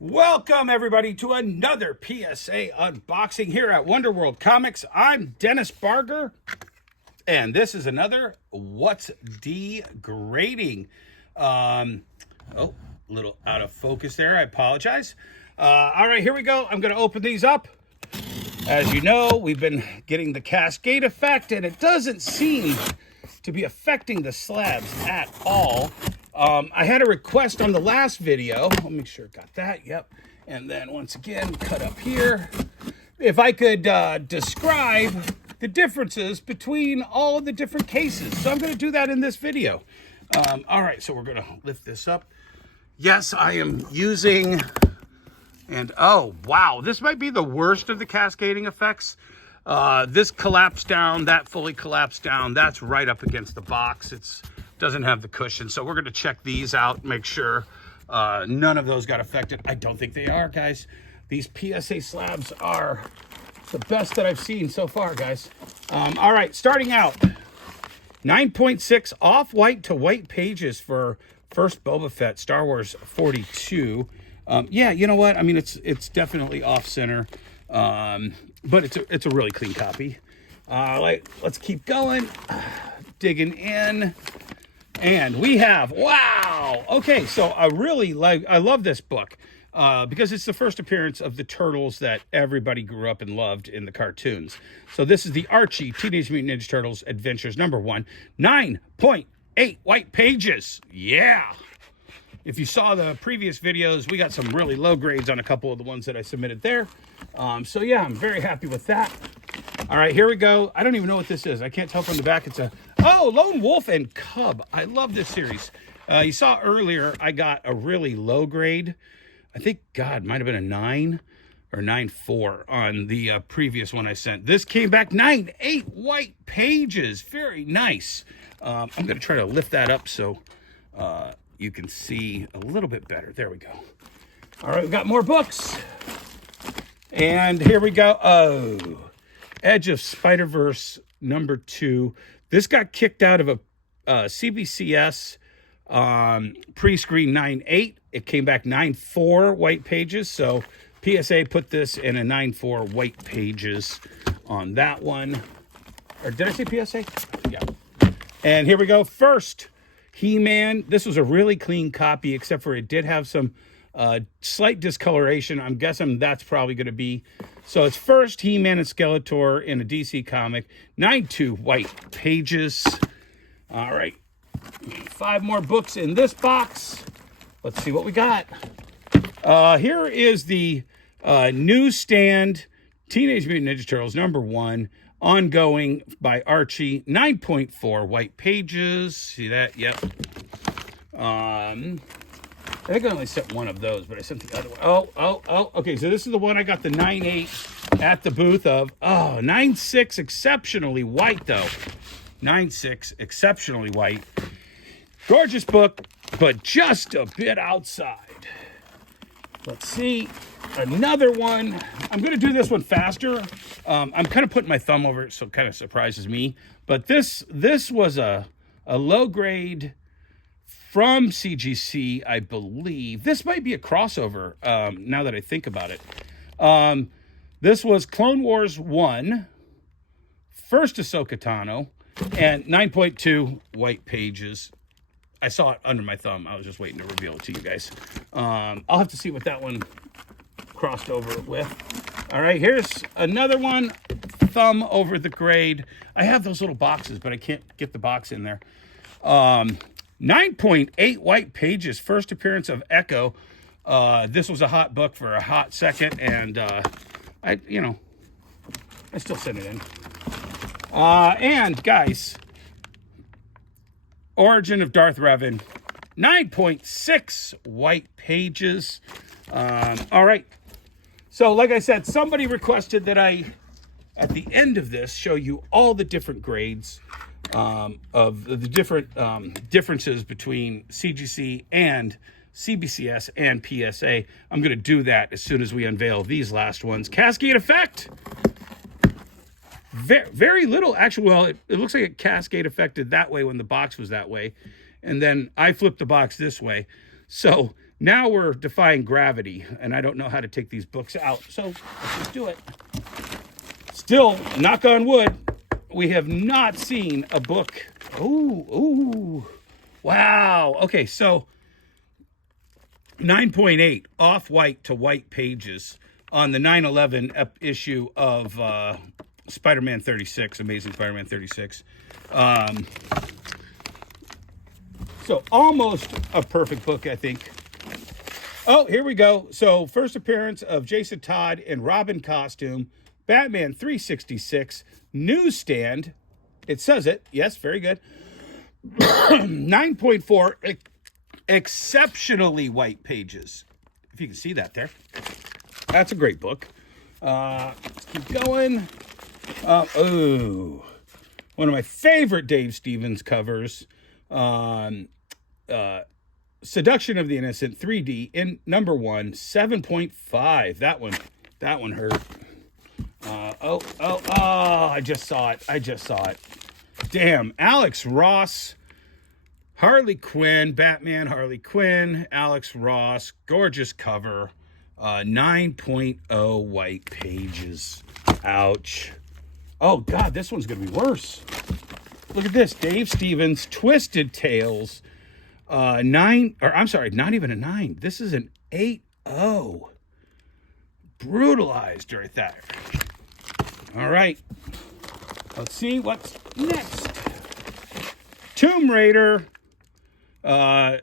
Welcome, everybody, to another PSA unboxing here at Wonder World Comics. I'm Dennis Barger, and this is another What's Degrading. A little out of focus there. I apologize. All right, here we go. I'm going to open these up. As you know, we've been getting the cascade effect, and it doesn't seem to be affecting the slabs at all. I had a request on the last video. I'll make sure I got that. Yep. And then once again, cut up here. If I could describe the differences between all of the different cases. So I'm going to do that in this video. All right, so we're going to lift this up. Yes, I am using, and oh, wow, this might be the worst of the cascading effects. This collapsed down, that fully collapsed down. That's right up against the box. It's doesn't have the cushion, so we're going to check these out, make sure none of those got affected. I don't think they are, guys. These PSA slabs are the best that I've seen so far, guys. All right, starting out, 9.6 off-white to white pages for first Boba Fett, Star Wars 42. Yeah, you know what? I mean, it's definitely off-center, but it's a really clean copy. Let's keep going, digging in. And we have, wow, okay, so I love this book because it's the first appearance of the turtles that everybody grew up and loved in the cartoons. So this is the Archie Teenage Mutant Ninja Turtles Adventures #1, 9.8 white pages. Yeah. If you saw the previous videos, we got some really low grades on a couple of the ones that I submitted there. So yeah, I'm very happy with that. All right, here we go. I don't even know what this is. I can't tell from the back. It's Lone Wolf and Cub. I love this series. You saw earlier, I got a really low grade. I think, God, might have been a 9 or 9.4 on the previous one I sent. This came back 9.8 white pages. Very nice. I'm going to try to lift that up so you can see a little bit better. There we go. All right, we've got more books. And here we go. Oh, Edge of Spider-Verse #2. This got kicked out of a cbcs pre-screen 9.8. It came back 9.4 white pages. So PSA put this in a 9.4 white pages on that one. Or did I say PSA? Yeah. And here we go. First, He-Man. This was a really clean copy, except for it did have some slight discoloration. I'm guessing that's probably going to be. So it's first He-Man and Skeletor in a DC comic. 9.2 white pages. All right. 5 more books in this box. Let's see what we got. Here is the newsstand Teenage Mutant Ninja Turtles #1 ongoing by Archie. 9.4 white pages. See that? Yep. I think I only sent one of those, but I sent the other one. Oh. Okay, so this is the one I got the 9.8 at the booth of. Oh, 9.6 exceptionally white, though. 9.6 exceptionally white. Gorgeous book, but just a bit outside. Let's see. Another one. I'm going to do this one faster. I'm kind of putting my thumb over it, so it kind of surprises me. But this was a low grade from CGC, I believe. This might be a crossover, now that I think about it. This was Clone Wars 1, first Ahsoka Tano, and 9.2 white pages. I saw it under my thumb. I was just waiting to reveal it to you guys. I'll have to see what that one crossed over with. All right, here's another one. Thumb over the grade. I have those little boxes, but I can't get the box in there. 9.8 white pages, first appearance of Echo. This was a hot book for a hot second, and I still send it in. And guys, Origin of Darth Revan, 9.6 white pages. All right. So like I said, somebody requested that I, at the end of this, show you all the different grades of the different differences between CGC and CBCS and PSA. I'm going to do that as soon as we unveil these last ones. Cascade effect. Very little, actually. Well, it looks like it cascade affected that way when the box was that way. And then I flipped the box this way. So Now we're defying gravity, and I don't know how to take these books out. So let's just do it. Still, knock on wood, we have not seen a book. Ooh. Wow. Okay, so 9.8 off-white to white pages on the 9/11 issue of Spider-Man 36, Amazing Spider-Man 36. So almost a perfect book, I think. Oh, here we go. So first appearance of Jason Todd in Robin costume, Batman 366, newsstand. It says it. Yes, very good. 9.4, exceptionally white pages. If you can see that there. That's a great book. Let's keep going. One of my favorite Dave Stevens covers. Seduction of the Innocent 3D in number 1, 7.5. That one hurt. I just saw it. Damn. Alex Ross, Harley Quinn, Batman, Harley Quinn, Alex Ross, gorgeous cover. 9.0 white pages. Ouch. Oh God, this one's gonna be worse. Look at this, Dave Stevens, Twisted Tales. 9, or I'm sorry, not even a 9. This is an 8.0. Brutalized right there. All right. Let's see what's next. Tomb Raider. I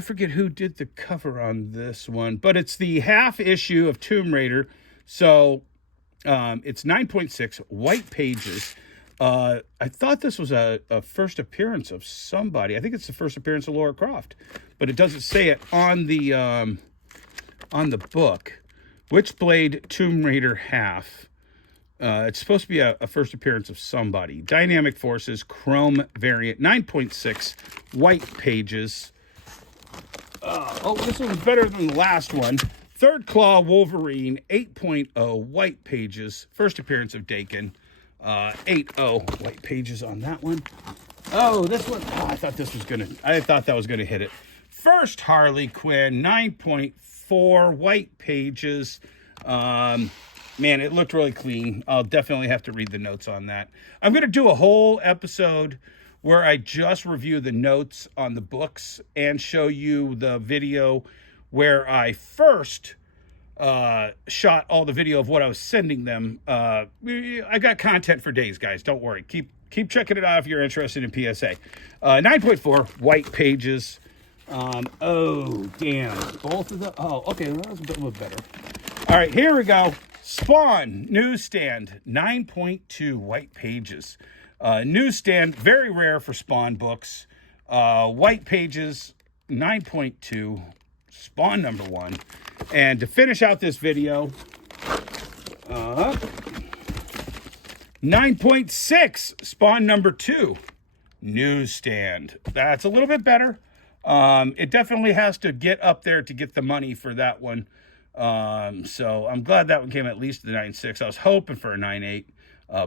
forget who did the cover on this one, but it's the half issue of Tomb Raider. So it's 9.6 white pages. I thought this was a first appearance of somebody. I think it's the first appearance of Lara Croft, but it doesn't say it on the book. Witchblade Tomb Raider half. It's supposed to be a first appearance of somebody. Dynamic Forces Chrome variant, 9.6 white pages. This one's better than the last one. Third Claw Wolverine, 8.0 white pages. First appearance of Dakin. 8.0 white pages on that one. This one. I thought that was gonna hit it. First Harley Quinn, 9.4 white pages. Man, it looked really clean. I'll definitely have to read the notes on that. I'm gonna do a whole episode where I just review the notes on the books and show you the video where I first shot all the video of what I was sending them. I got content for days, guys. Don't worry. Keep checking it out if you're interested in PSA. 9.4 white pages. Oh, damn. Both of them. Oh, okay. That was a bit better. All right, here we go. Spawn newsstand, 9.2 white pages. Newsstand, very rare for Spawn books. White pages, 9.2. Spawn number 1. And to finish out this video, 9.6 Spawn number 2 newsstand. That's a little bit better. It definitely has to get up there to get the money for that one. So I'm glad that one came at least the 9.6. I was hoping for a 9.8,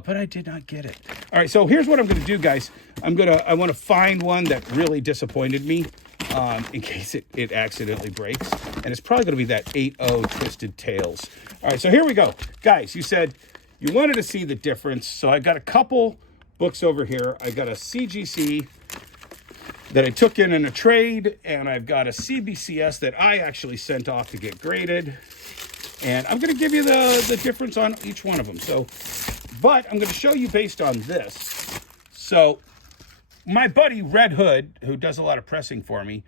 but I did not get it. All right, so here's what I'm going to do, guys. I want to find one that really disappointed me, in case it accidentally breaks. And it's probably going to be that 8.0 Twisted Tales. All right, so here we go. Guys, you said you wanted to see the difference. So I got a couple books over here. I got a CGC that I took in a trade, and I've got a cbcs that I actually sent off to get graded. And I'm going to give you the difference on each one of them. So, but I'm going to show you based on this. So my buddy Red Hood, who does a lot of pressing for me,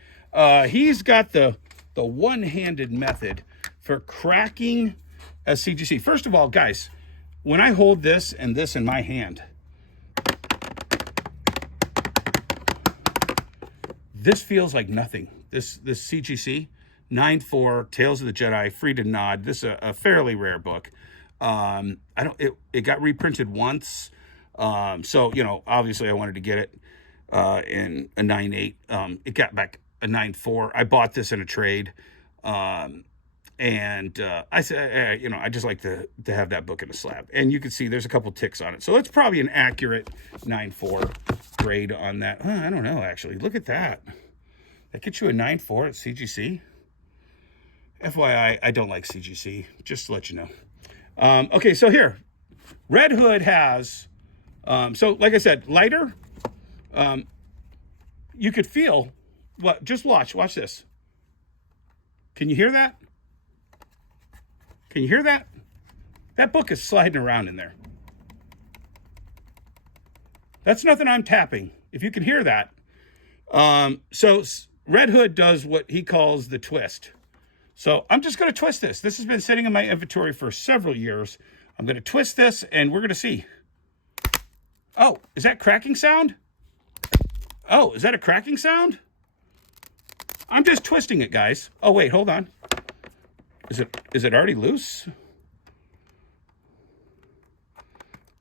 he's got the one-handed method for cracking a CGC. First of all, guys, when I hold this and this in my hand, this feels like nothing. This CGC 9.4 Tales of the Jedi, Free to Nod. This is a fairly rare book. It got reprinted once. So, obviously I wanted to get it in a 9.8. It got back a 9.4. I bought this in a trade. I said, I just like to have that book in a slab. And you can see there's a couple ticks on it. So it's probably an accurate 9.4 grade on that. I don't know, actually. Look at that. That gets you a 9.4 at CGC. FYI, I don't like CGC, just to let you know. Okay, so here, Red Hood has, so like I said, lighter. You could feel, what? Just watch this. Can you hear that? Can you hear that? That book is sliding around in there. That's nothing I'm tapping, if you can hear that. So Red Hood does what he calls the twist. So I'm just going to twist this. This has been sitting in my inventory for several years. I'm going to twist this, and we're going to see. Oh, is that cracking sound? Oh, is that a cracking sound? I'm just twisting it, guys. Oh, wait, hold on. Is it already loose?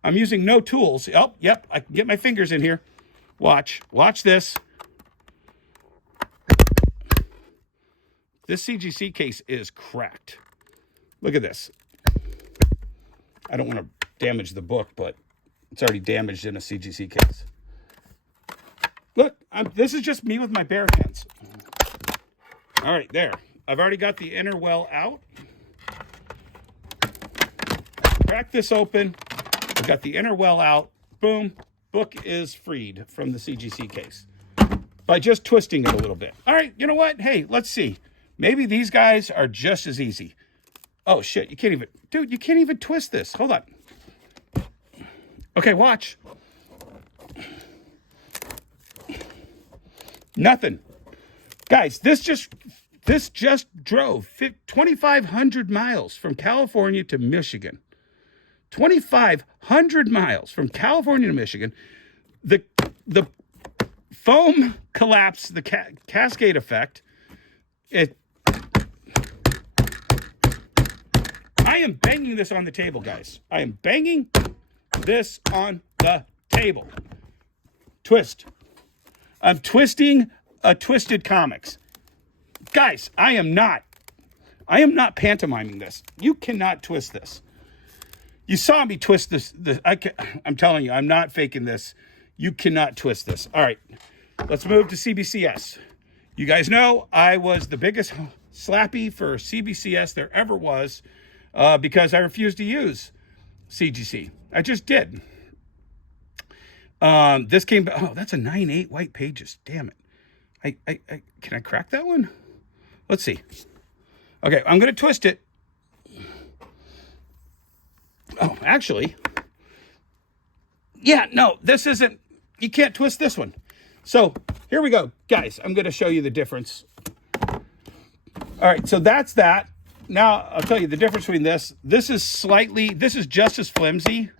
I'm using no tools. Oh, yep, I can get my fingers in here. Watch this. This CGC case is cracked. Look at this. I don't want to damage the book, but it's already damaged in a CGC case. Look, this is just me with my bare hands. All right, there. I've already got the inner well out. Crack this open. I've got the inner well out. Boom. Book is freed from the CGC case by just twisting it a little bit. All right, you know what? Hey, let's see. Maybe these guys are just as easy. Oh, shit. You can't even... Dude, you can't even twist this. Hold on. Okay, watch. Nothing. Guys, this just drove 2,500 miles from California to Michigan. 2,500 miles from California to Michigan. The foam collapse, the cascade effect. I am banging this on the table, guys. I am banging this on the table. Twist. I'm twisting a Twisted Comics. Guys, I am not pantomiming this. You cannot twist this. You saw me twist this. I'm telling you, I'm not faking this. You cannot twist this. All right, let's move to CBCS. You guys know I was the biggest slappy for CBCS there ever was because I refused to use CGC. I just did. This came, oh, that's a 9.8 white pages. Damn it. Can I crack that one? Let's see. Okay, I'm going to twist it. Oh, actually, yeah, no, this isn't, you can't twist this one. So here we go. Guys, I'm going to show you the difference. All right, so that's that. Now, I'll tell you the difference between this. This is just as flimsy,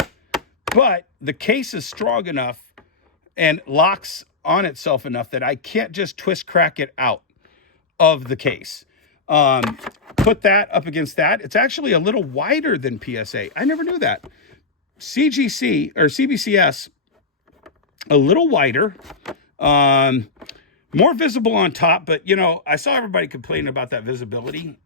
but the case is strong enough and locks on itself enough that I can't just twist crack it out of the case. Put that up against that. It's actually a little wider than PSA. I never knew that. CGC or CBCS, a little wider, more visible on top, but you know, I saw everybody complaining about that visibility.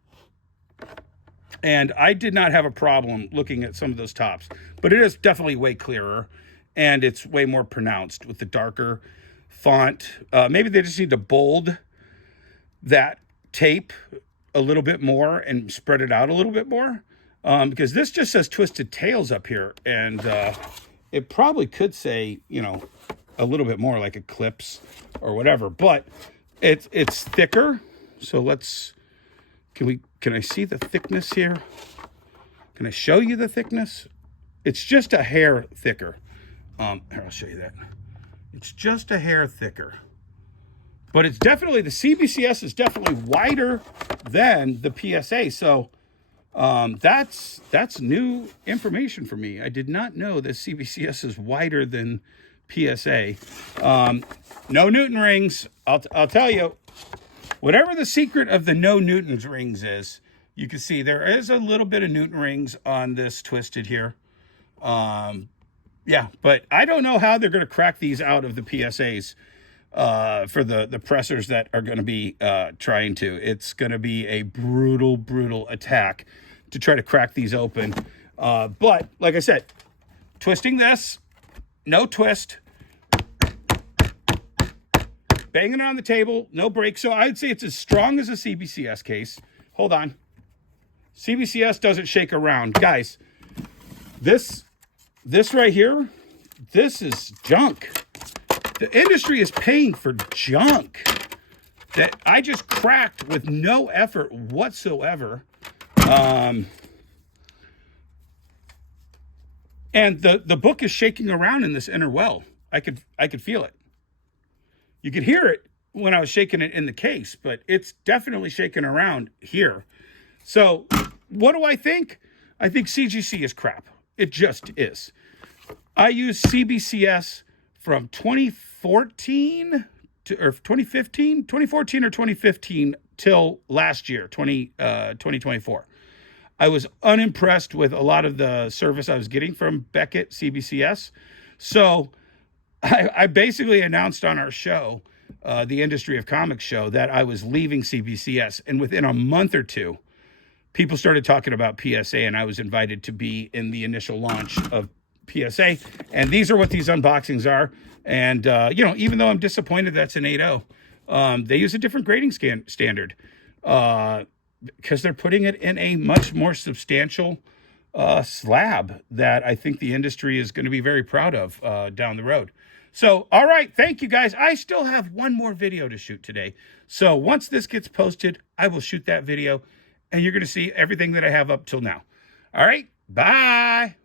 And I did not have a problem looking at some of those tops, but it is definitely way clearer and it's way more pronounced with the darker font. Maybe they just need to bold that tape a little bit more and spread it out a little bit more, because this just says Twisted Tales up here, and it probably could say, you know, a little bit more like Eclipse or whatever, but it's thicker. So let's, can I see the thickness here? Can I show you the thickness? It's just a hair thicker. Here, I'll show you that. It's just a hair thicker. But it's definitely, the CBCS is definitely wider than the PSA. So that's new information for me. I did not know that CBCS is wider than PSA. No Newton rings. I'll tell you, whatever the secret of the no Newton rings is, you can see there is a little bit of Newton rings on this Twisted here. Yeah, but I don't know how they're going to crack these out of the PSAs. For the pressers that are going to be trying to. It's going to be a brutal attack to try to crack these open. But like I said, twisting this, no twist. banging it on the table, no break. So I'd say it's as strong as a CBCS case. Hold on. CBCS doesn't shake around. Guys, this right here, this is junk. The industry is paying for junk that I just cracked with no effort whatsoever. And the book is shaking around in this inner well. I could feel it. You could hear it when I was shaking it in the case, but it's definitely shaking around here. So what do I think? I think CGC is crap. It just is. I use CBCS from 2014 or 2015 till last year, 2024. I was unimpressed with a lot of the service I was getting from Beckett CBCS. So I basically announced on our show, the Industry of Comics show, that I was leaving CBCS. And within a month or two, people started talking about PSA, and I was invited to be in the initial launch of PSA. And these are what these unboxings are. And, even though I'm disappointed that's an 8.0, they use a different grading standard because they're putting it in a much more substantial slab that I think the industry is going to be very proud of down the road. So, all right, thank you, guys. I still have one more video to shoot today. So once this gets posted, I will shoot that video, and you're going to see everything that I have up till now. All right, bye.